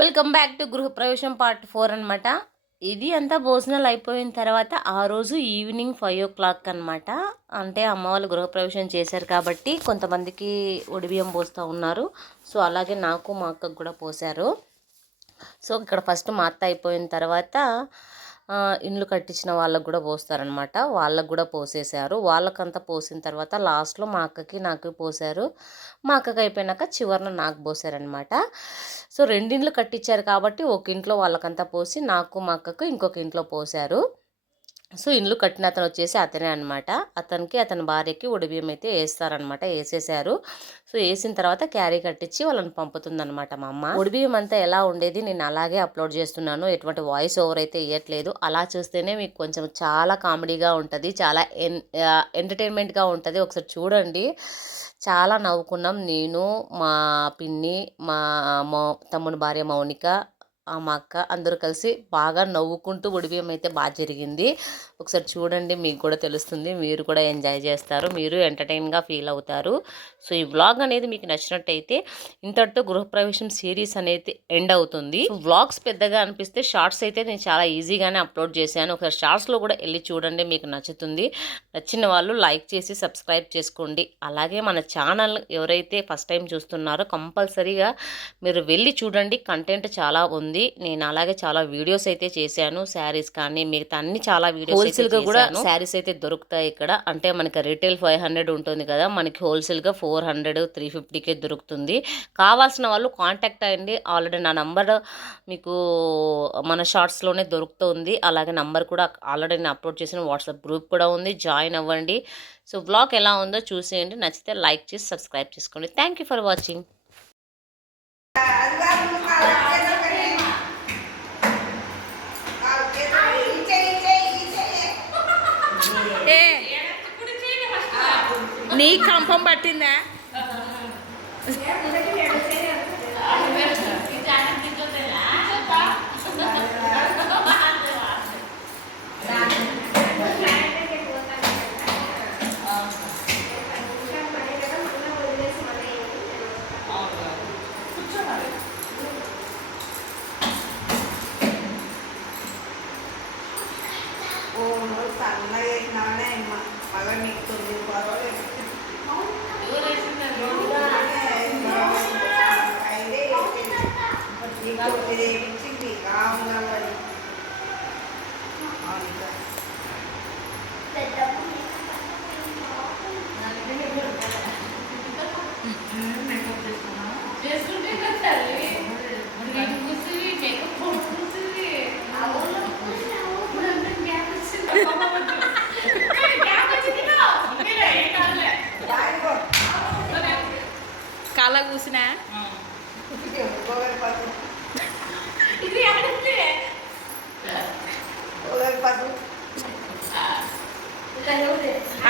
Welcome back to గృహప్రవేశం part four అనమాట ఇది అంతా భోజనాలు అయిపోయిన తర్వాత ఆ రోజు ఈవినింగ్ ఫైవ్ ఓ క్లాక్ అనమాట అంటే అమ్మ వాళ్ళు గృహప్రవేశం చేశారు కాబట్టి కొంతమందికి ఒడిబియ్యం పోస్తూ ఉన్నారు. సో అలాగే నాకు మా అక్కకు కూడా పోశారు. సో ఇక్కడ ఫస్ట్ మా అత్త అయిపోయిన తర్వాత ఇండ్లు కట్టించిన వాళ్ళకు కూడా పోస్తారనమాట వాళ్ళకు కూడా పోసేసారు వాళ్ళకంతా పోసిన తర్వాత లాస్ట్లో మా అక్కకి నాకు పోసారు మా అక్కకి అయిపోయినాక చివరిన నాకు పోసారనమాట సో రెండిండ్లు కట్టించారు కాబట్టి ఒక ఇంట్లో వాళ్ళకంతా పోసి నాకు మా అక్కకు ఇంకొక ఇంట్లో పోసారు సో ఇండ్లు కట్టిన అతను వచ్చేసి అతనే అనమాట అతనికి అతని భార్యకి ఉడిబియ్యం అయితే వేస్తారనమాట వేసేసారు సో వేసిన తర్వాత క్యారీ కట్టించి వాళ్ళని పంపుతుందనమాట మా అమ్మ. ఉడిబియ్యం అంతా ఎలా ఉండేది? నేను అలాగే అప్లోడ్ చేస్తున్నాను. ఎటువంటి వాయిస్ ఓవర్ అయితే ఇవ్వట్లేదు అలా చూస్తేనే మీకు కొంచెం చాలా కామెడీగా ఉంటుంది చాలా ఎన్ ఎంటర్టైన్మెంట్గా ఉంటుంది. ఒకసారి చూడండి. చాలా నవ్వుకున్నాం. నేను మా పిన్ని మా మౌ తమ్ముని భార్య మౌనిక మా అక్క అందరూ కలిసి బాగా నవ్వుకుంటూ ఉడిబియ్యం అయితే బాగా జరిగింది. ఒకసారి చూడండి మీకు కూడా తెలుస్తుంది. మీరు కూడా ఎంజాయ్ చేస్తారు. మీరు ఎంటర్టైన్గా ఫీల్ అవుతారు. సో ఈ వ్లాగ్ అనేది మీకు నచ్చినట్టయితే ఇంతటితో గృహప్రవేశం సిరీస్ అనేది ఎండ్ అవుతుంది. వ్లాగ్స్ పెద్దగా అనిపిస్తే షార్ట్స్ అయితే నేను చాలా ఈజీగానే అప్లోడ్ చేశాను. ఒకసారి షార్ట్స్లో కూడా వెళ్ళి చూడండి మీకు నచ్చుతుంది. నచ్చిన వాళ్ళు లైక్ చేసి సబ్స్క్రైబ్ చేసుకోండి. అలాగే మన ఛానల్ ఎవరైతే ఫస్ట్ టైం చూస్తున్నారో కంపల్సరీగా మీరు వెళ్ళి చూడండి. కంటెంట్ చాలా ఉంది. నేను అలాగే చాలా వీడియోస్ అయితే చేశాను. శారీస్ కానీ మిగతా అన్ని చాలా వీడియోస్ హోల్సేల్గా కూడా శారీస్ అయితే దొరుకుతాయి ఇక్కడ. అంటే మనకి రిటైల్ ఫైవ్ హండ్రెడ్ ఉంటుంది కదా మనకి హోల్సేల్గా ఫోర్ హండ్రెడ్ త్రీ ఫిఫ్టీకే దొరుకుతుంది. కావాల్సిన వాళ్ళు కాంటాక్ట్ అయ్యండి. ఆల్రెడీ నా నంబర్ మీకు మన షార్ట్స్లోనే దొరుకుతుంది. అలాగే నంబర్ కూడా ఆల్రెడీ నేను అప్లోడ్ చేసిన వాట్సాప్ గ్రూప్ కూడా ఉంది. జాయిన్ అవ్వండి. సో బ్లాగ్ ఎలా ఉందో చూసేయండి. నచ్చితే లైక్ చేసి సబ్స్క్రైబ్ చేసుకోండి. Thank you for watching. పట్టిందా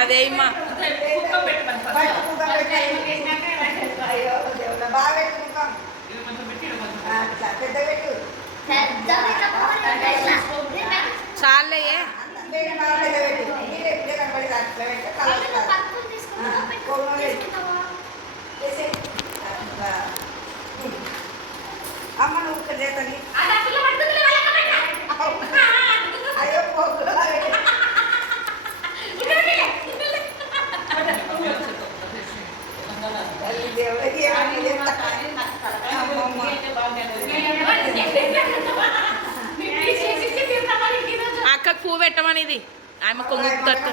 అదే అమ్మా. అయ్యో చాలే అన్నం పువ్వు పెట్టమని ఇది ఆమె కొంగు కట్టు భర్త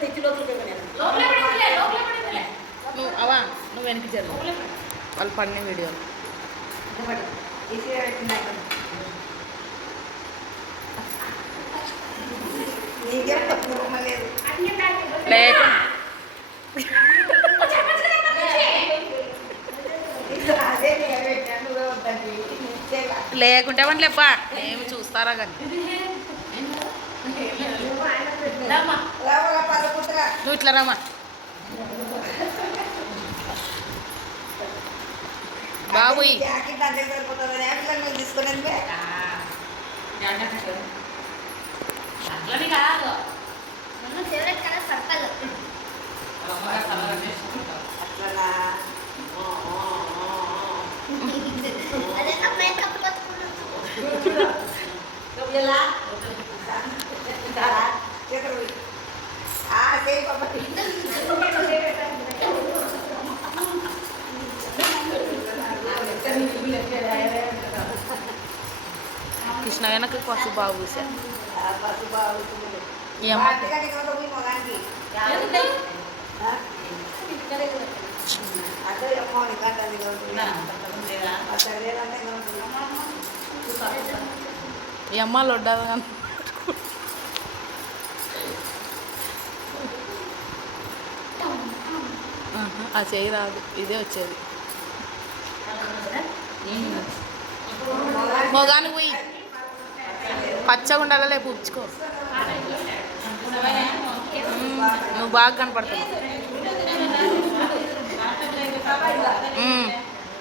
తెచ్చి నువ్వు అవా నువ్వు వెనక్కి జరుగు వాళ్ళు పడిన వీడియో. నీకేం తక్కువ లేదు. లేకుంటే వాళ్ళు లేపా ఏమి చూస్తారా కానీ. లోపల పదకొట్టుగా నువ్వు ఇట్లా రమ్మా బాబు ఈ- జాకెట్ అంతే సరిపోతుంది పిల్లలు తీసుకునేందుకే అట్లని కాదు ఫేవరెట్ కలర్ పర్పల్ అట్లనా అదే మేకప్ ఎలా చేతులు పోయి. ఆ చేయి పాప కృష్ణ వెనక పసు బాబు చూశారు ఆ పసు బాగుంటుంది ఈ అమ్మ అందుకని ఇక్కడ పోయి మొగానికి ఆ? అదే అమ్మో నీకంటే అది ఉంటుంది అసలు లేదంటే ఇంకా ఉంటుంది ఈ అమ్మ లొడ్డాదు కానీ ఆహా, ఆ చేయి రాదు ఇదే వచ్చేది. మొగానికి పోయి పచ్చగా ఉండాలా లేపు ఉచ్చుకో? నువ్వు బాగా కనపడుతున్నావు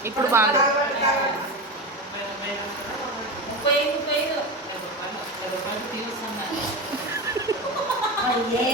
ఇప్పుడు బాగుంది. ఏ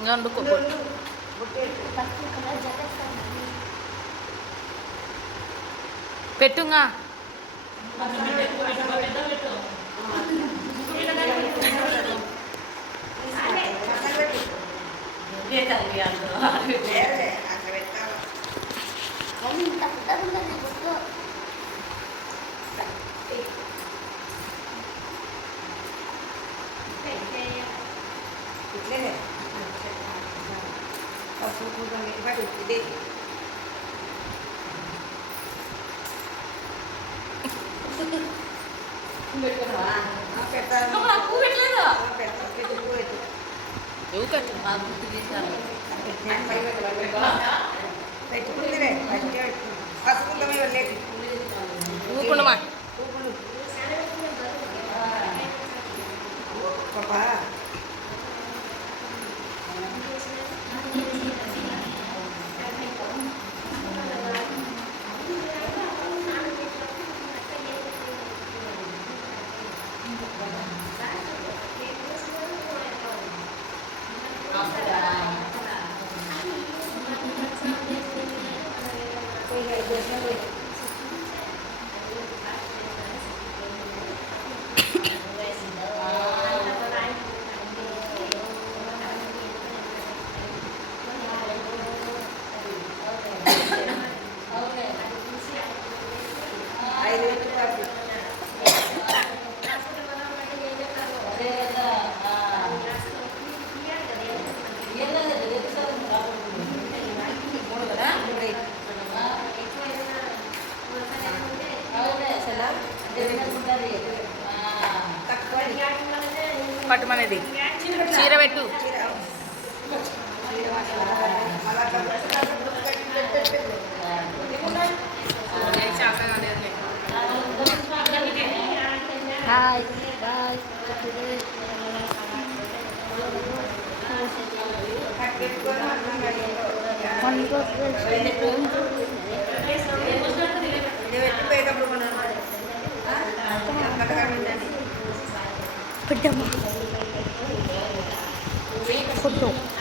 చేయక్కడికి వచ్చుకోపో అదో నీళ్ళు చొమ్మలో ఉన్నాయి పోకపోలేమో అప్పుడే నీ దగ్గరే ఇద్దో అదే మళ్ళా అది ఏమంట జాతీయమా ఇంకా వండుకో పర్పుల్ కలర్ జాకెట్ పెట్టుగా అక్కడ పువ్వు పెట్టు పెట్టుకుందిలే మంచిగా పెట్టు పసుపు కుంకుమ వెళ్ళేది ఊకుండమా పాపా. ఐదు కట్టమనేది చీర పెట్టు. హాయ్ బాయ్ ఇది こと。